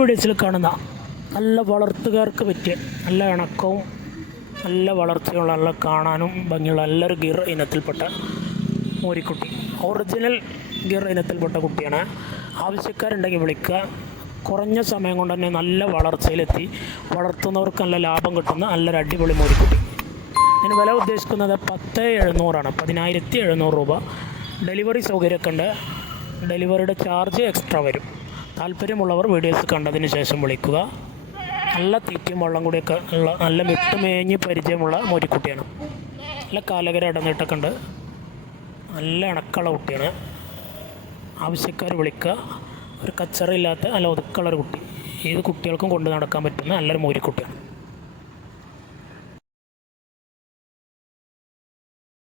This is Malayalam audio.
വീഡിയോസിൽ കാണുന്ന നല്ല വളർത്തുകാർക്ക് പറ്റിയ നല്ല ഇണക്കവും നല്ല വളർച്ചയുള്ള നല്ല കാണാനും ഭംഗിയുള്ള നല്ലൊരു ഗിർ ഇനത്തിൽപ്പെട്ട മോരിക്കുട്ടി. ഒറിജിനൽ ഗിർ ഇനത്തിൽപ്പെട്ട കുട്ടിയാണ്. ആവശ്യക്കാരുണ്ടെങ്കിൽ വിളിക്കുക. കുറഞ്ഞ സമയം കൊണ്ട് തന്നെ നല്ല വളർച്ചയിലെത്തി വളർത്തുന്നവർക്ക് നല്ല ലാഭം കിട്ടുന്ന നല്ലൊരു അടിപൊളി മോരിക്കുട്ടി. ഇതിന് വില ഉദ്ദേശിക്കുന്നത് 10,700 10,700 രൂപ. ഡെലിവറി സൗകര്യമൊക്കെ ഉണ്ട്. ഡെലിവറിയുടെ ചാർജ് എക്സ്ട്രാ വരും. താല്പര്യമുള്ളവർ വീഡിയോസ് കണ്ടതിന് ശേഷം വിളിക്കുക. നല്ല തീറ്റയും വെള്ളം കൂടിയൊക്കെ ഉള്ള നല്ല വിട്ട് മേഞ്ഞ് പരിചയമുള്ള മോരിക്കുട്ടിയാണ്. നല്ല കാലകര ഇടനീട്ടൊക്കെ ഉണ്ട്. നല്ല ഇണക്കുള്ള കുട്ടിയാണ്. ആവശ്യക്കാർ വിളിക്കുക. ഒരു കച്ചറയില്ലാത്ത നല്ല ഒതുക്കുള്ളൊരു കുട്ടി. ഏത് കുട്ടികൾക്കും കൊണ്ട് നടക്കാൻ പറ്റുന്ന നല്ലൊരു മോരിക്കുട്ടിയാണ്.